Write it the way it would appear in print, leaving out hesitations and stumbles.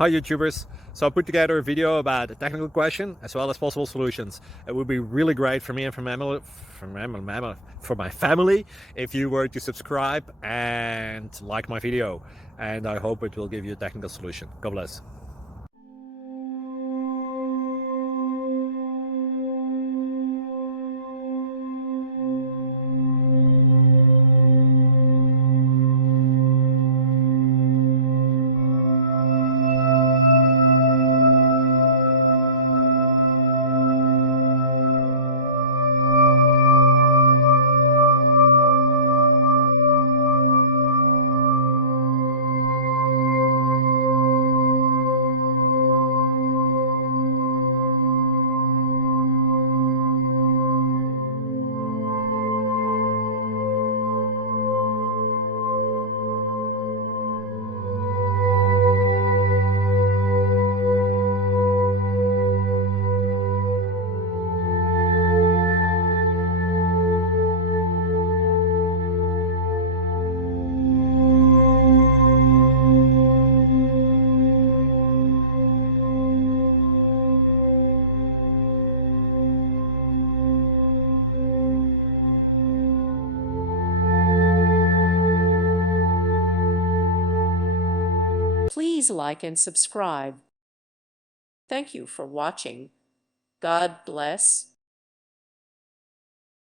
Hi YouTubers! So I put together a video about a technical question as well as possible solutions. It would be really great for me and for my family if you were to subscribe and like my video, and I hope it will give you a technical solution. God bless. Please like and subscribe. Thank you for watching. God bless.